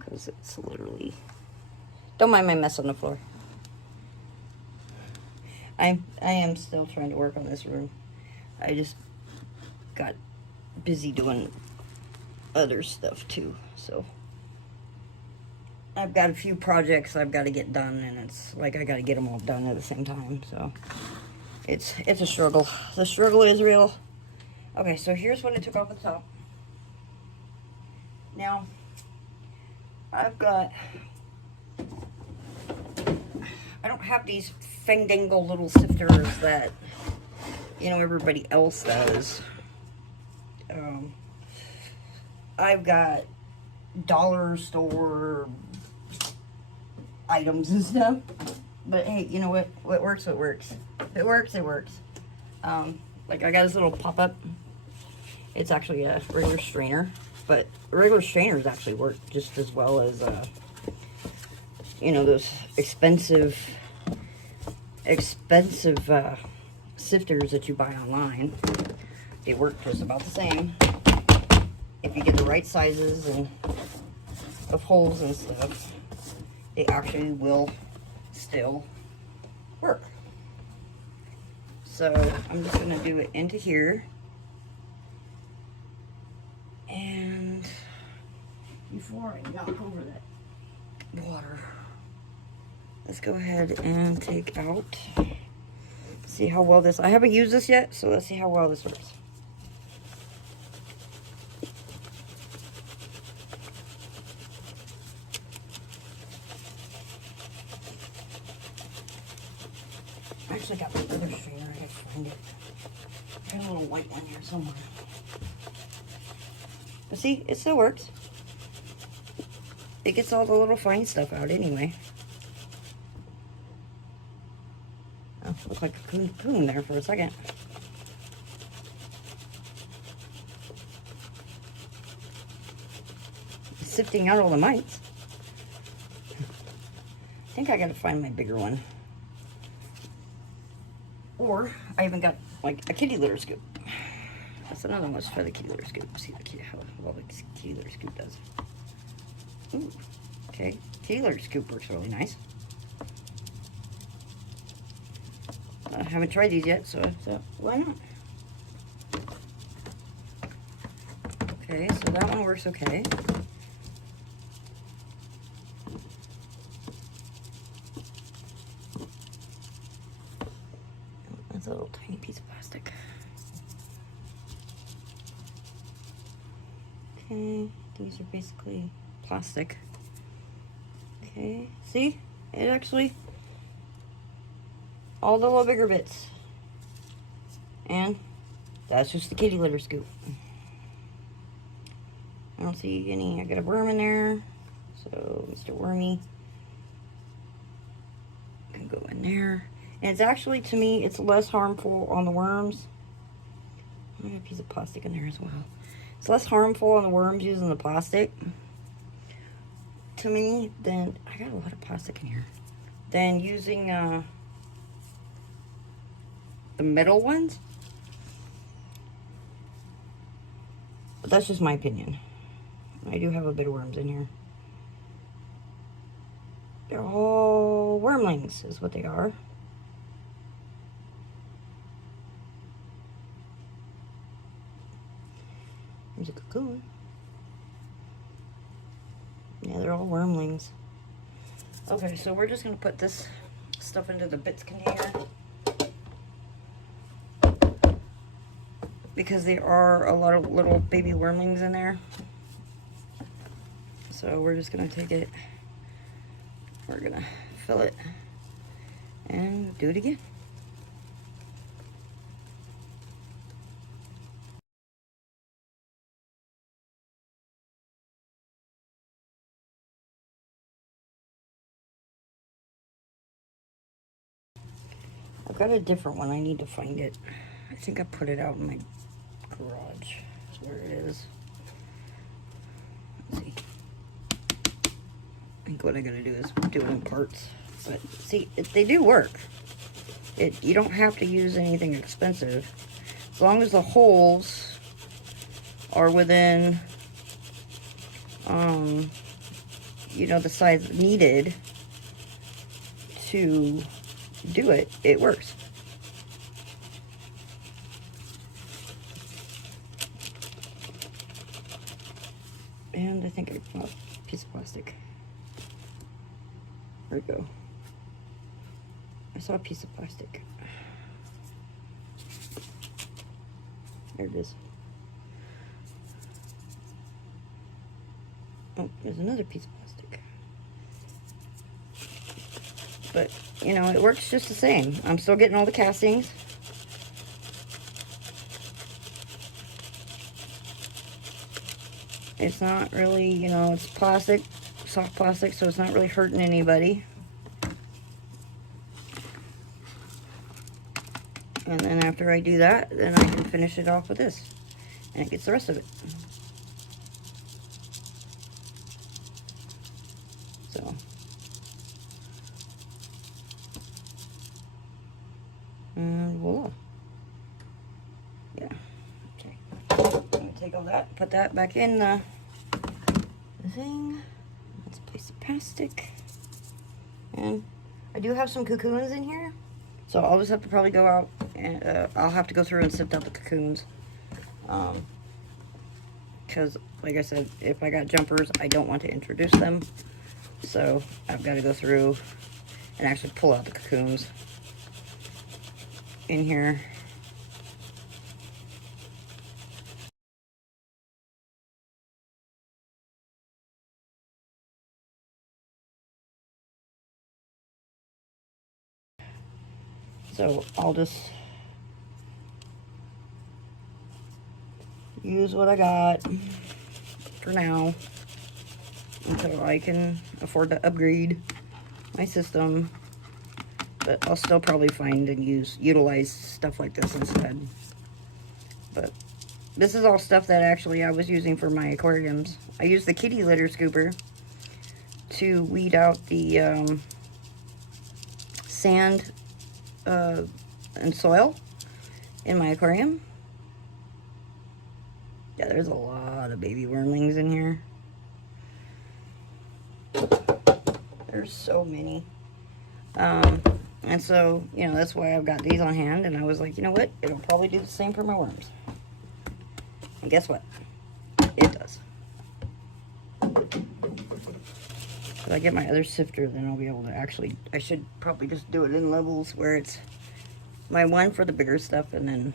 because it's literally, don't mind my mess on the floor. I am still trying to work on this room. I just got busy doing other stuff too, so I've got a few projects I've got to get done, and it's like I got to get them all done at the same time, so it's a struggle. The struggle is real. Okay, so here's what I took off the top. Now I don't have these fandangle little sifters that, you know, everybody else does. I've got dollar store items and stuff. But hey, you know what? What works, what works. If it works, it works. Like I got this little pop-up. It's actually a regular strainer. But regular strainers actually work just as well as, you know, those expensive sifters that you buy online. They work just about the same if you get the right sizes and of holes and stuff. They actually will still work. So I'm just going to do it into here. And before I knock over that water, let's go ahead and take out, see how well this, I haven't used this yet, so let's see how well this works. I actually got the other strainer, I gotta find it. I got a little white one here somewhere. But see, it still works. It gets all the little fine stuff out anyway. Oh, looked like a cocoon there for a second. Sifting out all the mites. I think I gotta find my bigger one. Or I even got like a kitty litter scoop. That's another one. Let's try the kitty litter scoop. See how well the kitty litter scoop does. Ooh, okay. Kitty litter scoop works really nice. I haven't tried these yet, so why not? Okay, so that one works okay. That's a little tiny piece of plastic. Okay, these are basically plastic. Okay, see? It actually, all the little bigger bits. And that's just the kitty litter scoop. I don't see any, I got a worm in there. So, Mr. Wormy can go in there. And it's actually, to me, it's less harmful on the worms. I got a piece of plastic in there as well. It's less harmful on the worms using the plastic, to me, than, I got a lot of plastic in here, than using the metal ones. But that's just my opinion. I do have a bit of worms in here. They're all wormlings, is what they are. There's a cocoon. Yeah, they're all wormlings. Okay, so we're just going to put this stuff into the bits container. Because there are a lot of little baby wormlings in there. So we're just going to take it. We're going to fill it. And do it again. I've got a different one. I need to find it. I think I put it out in my garage. That's where it is. Let's see. I think what I gotta do is do it in parts. But see, they do work. You don't have to use anything expensive. As long as the holes are within you know, the size needed to do it, it works. And I think I found a piece of plastic. There we go. I saw a piece of plastic. There it is. Oh, there's another piece of plastic. But, you know, it works just the same. I'm still getting all the castings. It's not really, you know, it's plastic, soft plastic, so it's not really hurting anybody. And then after I do that, then I can finish it off with this. And it gets the rest of it. So. And voila. Yeah. Okay. I'm going to take all that, put that back in the thing. Let's place the plastic. And I do have some cocoons in here. So I'll just have to probably go out and I'll have to go through and sift out the cocoons. Because, like I said, if I got jumpers, I don't want to introduce them. So I've got to go through and actually pull out the cocoons in here. So I'll just use what I got for now until I can afford to upgrade my system. But I'll still probably find and utilize stuff like this instead. But this is all stuff that actually I was using for my aquariums. I used the kitty litter scooper to weed out the sand and soil in my aquarium. Yeah, there's a lot of baby wormlings in here. There's so many. And so, you know, that's why I've got these on hand. And I was like, you know what? It'll probably do the same for my worms. And guess what? It does. If I get my other sifter, then I'll be able to actually, I should probably just do it in levels where it's my one for the bigger stuff and then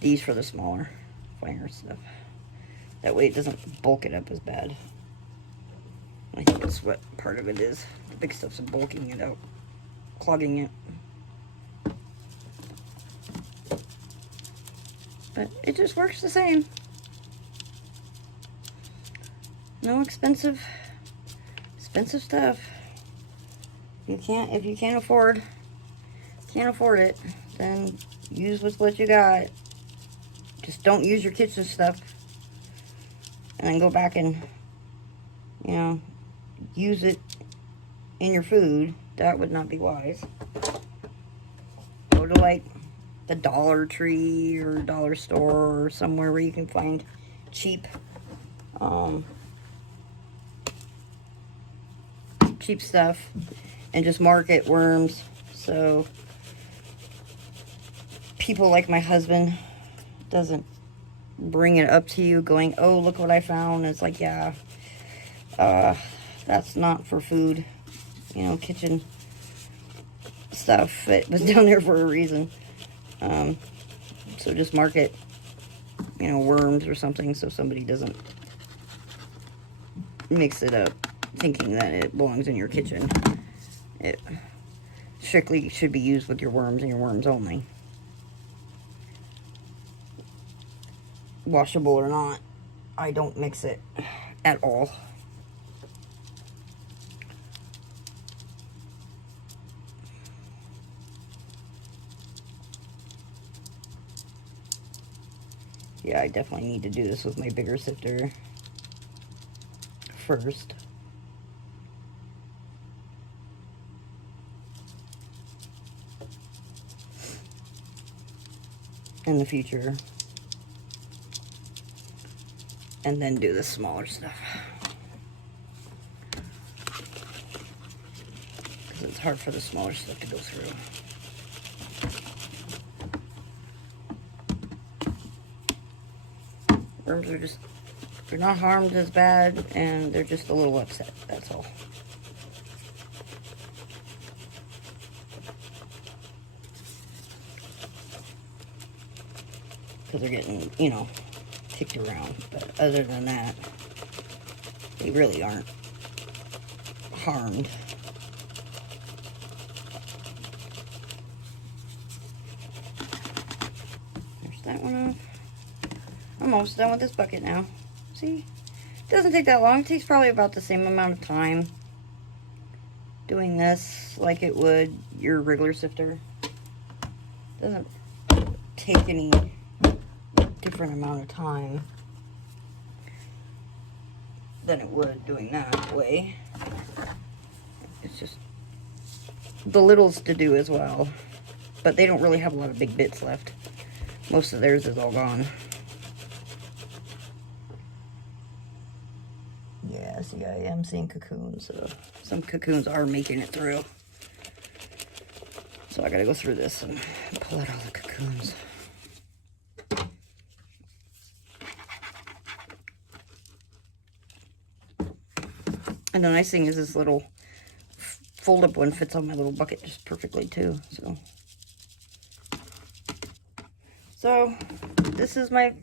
these for the smaller, finer stuff. That way it doesn't bulk it up as bad. I think that's what part of it is. The big stuff's bulking it out, clogging it. But it just works the same. No expensive stuff. If you can't afford it, then use with what you got. Just don't use your kitchen stuff and then go back and, you know, use it in your food. That would not be wise. Go to like the Dollar Tree or dollar store or somewhere where you can find cheap stuff and just market worms so people like my husband doesn't bring it up to you going, oh, look what I found. And it's like, yeah, that's not for food, you know, kitchen stuff. It was down there for a reason. So just market, you know, worms or something so somebody doesn't mix it up thinking that it belongs in your kitchen. It strictly should be used with your worms and your worms only. Washable or not, I don't mix it at all. Yeah, I definitely need to do this with my bigger sifter first. In the future. And then do the smaller stuff. because it's hard for the smaller stuff to go through. Worms are just, they're not harmed as bad, and they're just a little upset, that's all. Because they're getting, you know, kicked around. But other than that, they really aren't harmed. There's that one off. I'm almost done with this bucket now. See? It doesn't take that long. It takes probably about the same amount of time doing this like it would your regular sifter. It doesn't take any different amount of time than it would doing that way. It's just the littles to do as well, but they don't really have a lot of big bits left. Most of theirs is all gone. Yeah, see, I am seeing cocoons, so some cocoons are making it through. So I gotta go through this and pull out all the cocoons. And the nice thing is this little fold-up one fits on my little bucket just perfectly too. So this is my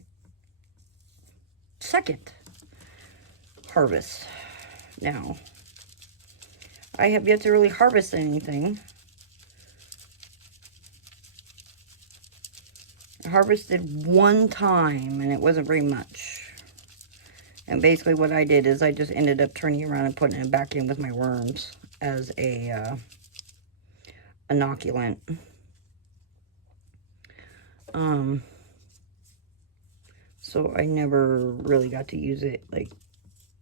second harvest now. I have yet to really harvest anything. I harvested one time and it wasn't very much. And basically what I did is I just ended up turning around and putting it back in with my worms as a inoculant. So I never really got to use it like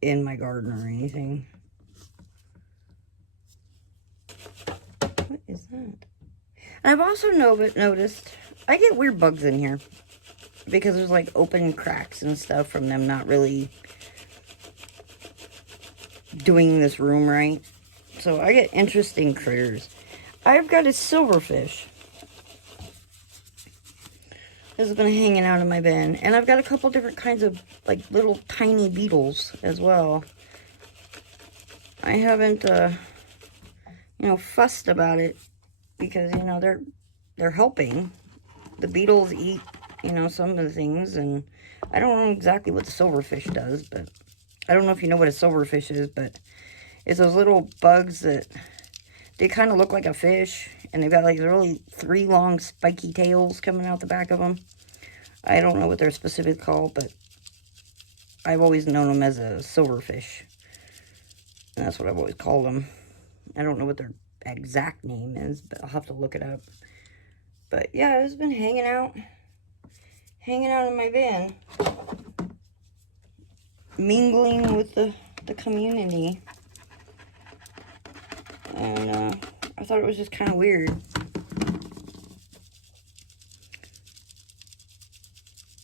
in my garden or anything. What is that? And I've also noticed I get weird bugs in here because there's like open cracks and stuff from them not really doing this room right. So I get interesting critters. I've got a silverfish. This has been hanging out in my bin. And I've got a couple different kinds of like little tiny beetles as well. I haven't you know, fussed about it because, you know, they're helping. The beetles eat, you know, some of the things, and I don't know exactly what the silverfish does, but I don't know if you know what a silverfish is, but it's those little bugs that they kind of look like a fish, and they've got like really 3 long spiky tails coming out the back of them. I don't know what they're specifically called, but I've always known them as a silverfish. And that's what I've always called them. I don't know what their exact name is, but I'll have to look it up. But yeah, it's been hanging out in my bin, mingling with the community. And I thought it was just kind of weird.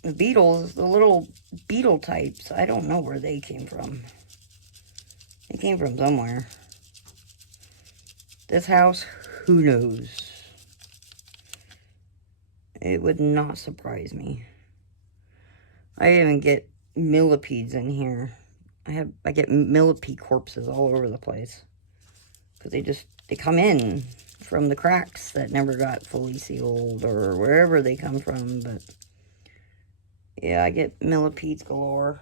The beetles, the little beetle types, I don't know where they came from. They came from somewhere. This house, who knows? It would not surprise me. I even get millipedes in here. I get millipede corpses all over the place. Because they come in from the cracks that never got fully sealed or wherever they come from. But yeah, I get millipedes galore.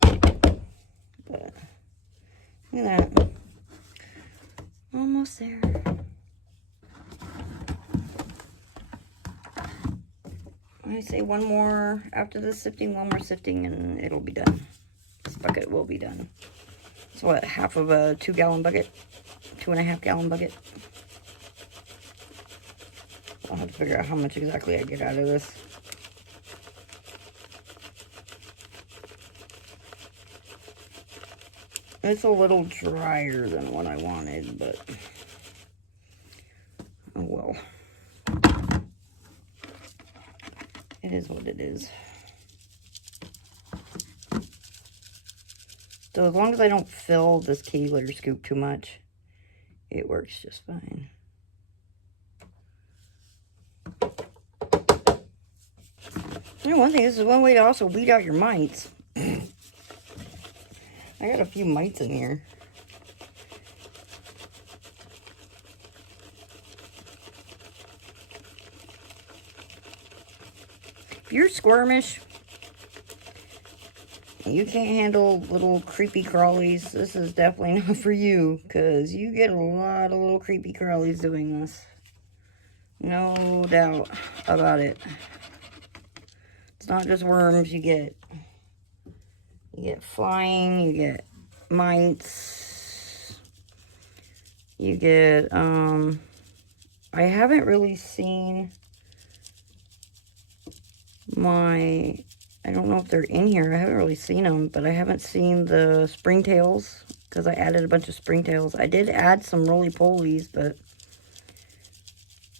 But look at that. Almost there. I say one more after this sifting, one more sifting, and it'll be done. This bucket will be done. It's what, half of a 2-gallon bucket? 2.5-gallon bucket? I'll have to figure out how much exactly I get out of this. It's a little drier than what I wanted, but oh well. It is what it is. So as long as I don't fill this kitty litter scoop too much, it works just fine. You know, one thing, this is one way to also weed out your mites. I got a few mites in here. If you're squirmish, you can't handle little creepy crawlies, this is definitely not for you, because you get a lot of little creepy crawlies doing this. No doubt about it. It's not just worms you get. You get flying, you get mites, you get, I haven't really seen I don't know if they're in here. I haven't really seen them, but I haven't seen the springtails because I added a bunch of springtails. I did add some roly-polies, but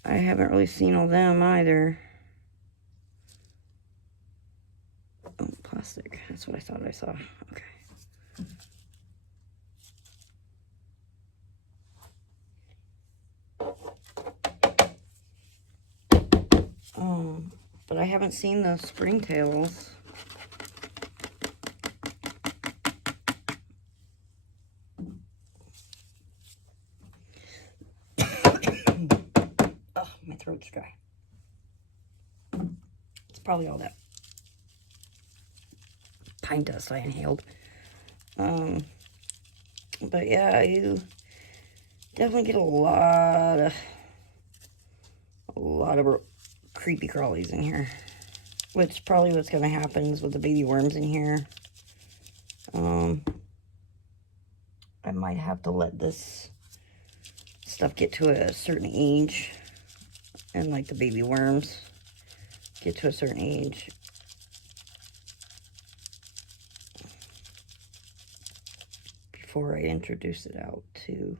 I haven't really seen all them either. Oh, plastic. That's what I thought I saw. Okay. But I haven't seen the springtails. Oh, my throat's dry. It's probably all that pine dust I inhaled. But yeah, you definitely get a lot of creepy crawlies in here, which probably what's going to happen is with the baby worms in here. I might have to let this stuff get to a certain age, and like the baby worms get to a certain age, before I introduce it out to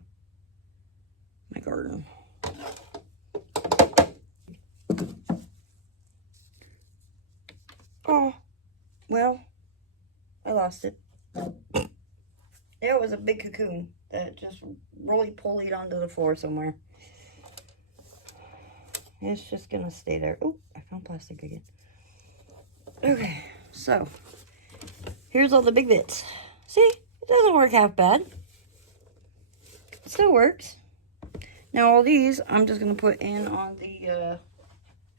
my garden. Oh, well, I lost it. Yeah, it was a big cocoon that just roly-polied onto the floor somewhere. It's just gonna stay there. Oh, I found plastic again. Okay, so here's all the big bits. See, it doesn't work half bad. It still works. Now all these, I'm just gonna put in on the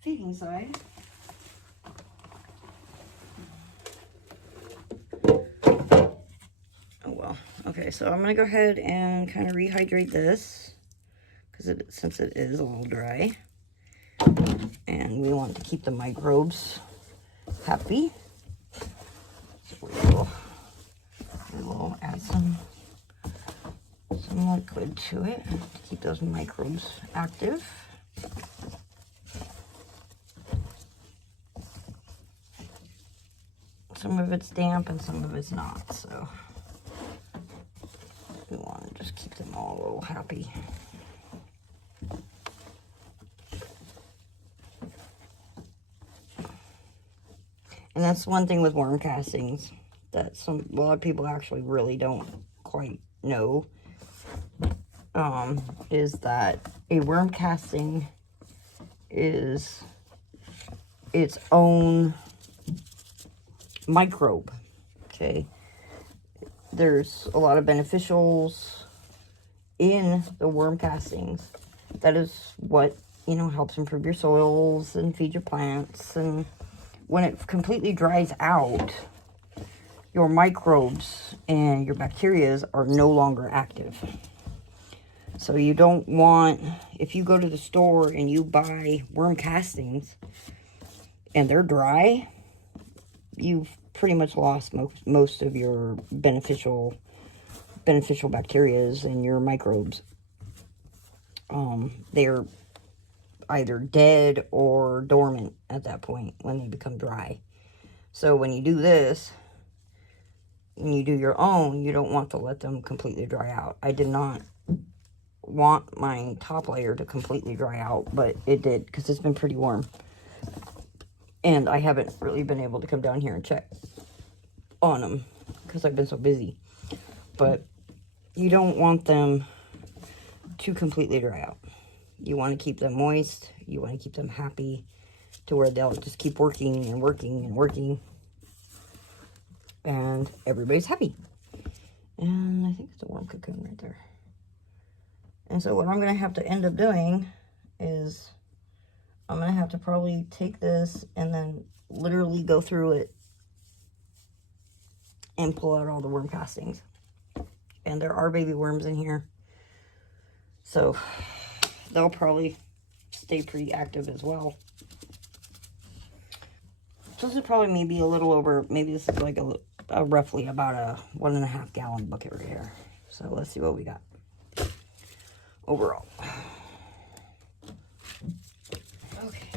feeding side. Okay, so I'm going to go ahead and kind of rehydrate this, because since it is a little dry, and we want to keep the microbes happy, so we will add some liquid to it to keep those microbes active. Some of it's damp and some of it's not, so we want to just keep them all a little happy. And that's one thing with worm castings that a lot of people actually really don't quite know, is that a worm casting is its own microbe. Okay, there's a lot of beneficials in the worm castings. That is what, you know, helps improve your soils and feed your plants. And when it completely dries out, your microbes and your bacteria are no longer active. So you don't want, if you go to the store and you buy worm castings and they're dry, you've pretty much lost most of your beneficial bacterias and your microbes. They're either dead or dormant at that point when they become dry. So when you do this, when you do your own, you don't want to let them completely dry out. I did not want my top layer to completely dry out, but it did, because it's been pretty warm. And I haven't really been able to come down here and check on them because I've been so busy. But you don't want them to completely dry out. You want to keep them moist. You want to keep them happy to where they'll just keep working and working and working. And everybody's happy. And I think it's a worm cocoon right there. And so what I'm going to have to end up doing is I'm going to have to probably take this and then literally go through it and pull out all the worm castings. And there are baby worms in here. So they'll probably stay pretty active as well. So this is probably maybe a little over, maybe this is like a roughly about a 1.5 gallon bucket right here. So let's see what we got overall. Okay.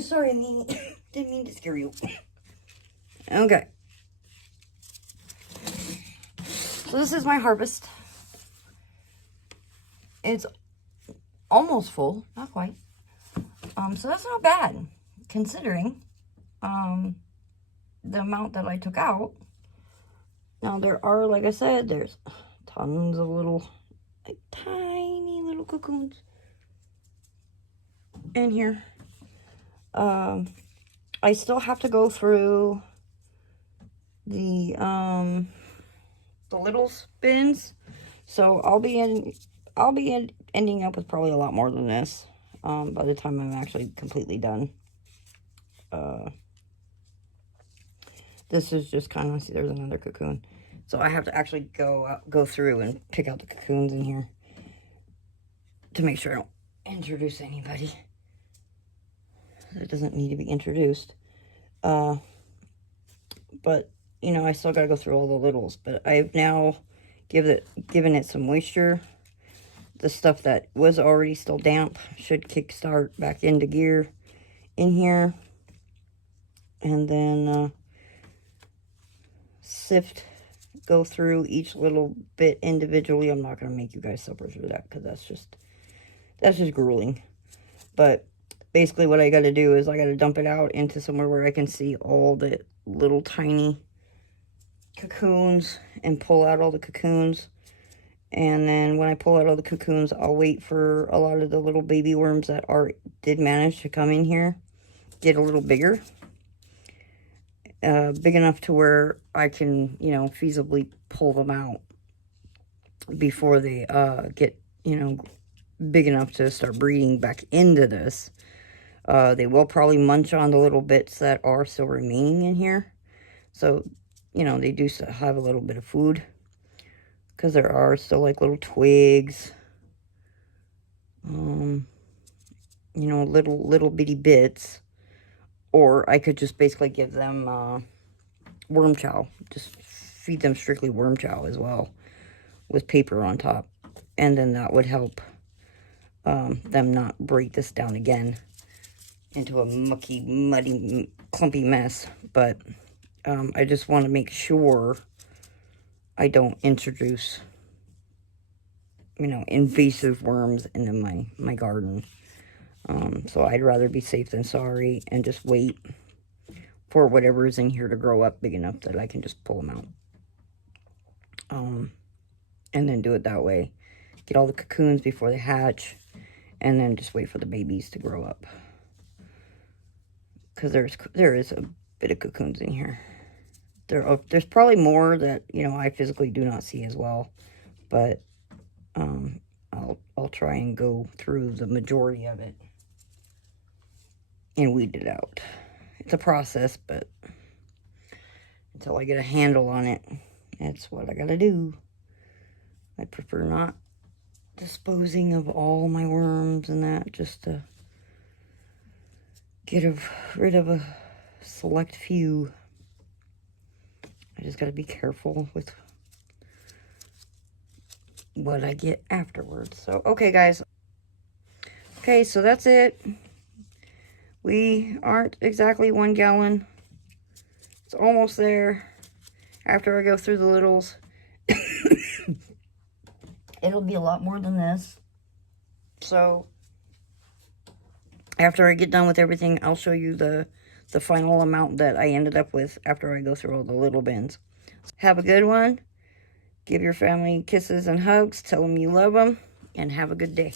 Sorry, didn't mean to scare you. Okay. So this is my harvest. It's almost full, not quite. So that's not bad, considering the amount that I took out. Now there are, like I said, there's tons of little, like tiny little cocoons in here. I still have to go through the littles bins, so I'll be ending up with probably a lot more than this by the time I'm actually completely done. This is just kind of, see, there's another cocoon, so I have to actually go through and pick out the cocoons in here to make sure I don't introduce anybody that doesn't need to be introduced. But you know, I still gotta go through all the littles, but I've now given it some moisture. The stuff that was already still damp should kickstart back into gear in here. And then go through each little bit individually. I'm not going to make you guys suffer through that because that's just grueling. But basically what I got to do is I got to dump it out into somewhere where I can see all the little tiny cocoons and pull out all the cocoons. And then when I pull out all the cocoons, I'll wait for a lot of the little baby worms that did manage to come in here get a little bigger. Big enough to where I can, you know, feasibly pull them out before they get, you know, big enough to start breeding back into this. They will probably munch on the little bits that are still remaining in here. So, you know, they do have a little bit of food. Because there are still like little twigs. You know, little bitty bits. Or I could just basically give them worm chow. Just feed them strictly worm chow as well. With paper on top. And then that would help them not break this down again into a mucky, muddy, clumpy mess. But I just want to make sure I don't introduce, you know, invasive worms into my garden. So I'd rather be safe than sorry and just wait for whatever's in here to grow up big enough that I can just pull them out. And then do it that way. Get all the cocoons before they hatch, and then just wait for the babies to grow up. Because there is a bit of cocoons in here. There's probably more that, you know, I physically do not see as well. But I'll try and go through the majority of it and weed it out. It's a process, but until I get a handle on it, that's what I gotta do. I prefer not disposing of all my worms and that, just to get rid of a select few. I just gotta be careful with what I get afterwards. So, okay, guys. Okay, so that's it. We aren't exactly 1 gallon. It's almost there. After I go through the littles, it'll be a lot more than this. So, after I get done with everything, I'll show you the final amount that I ended up with after I go through all the little bins. Have a good one. Give your family kisses and hugs. Tell them you love them. And have a good day.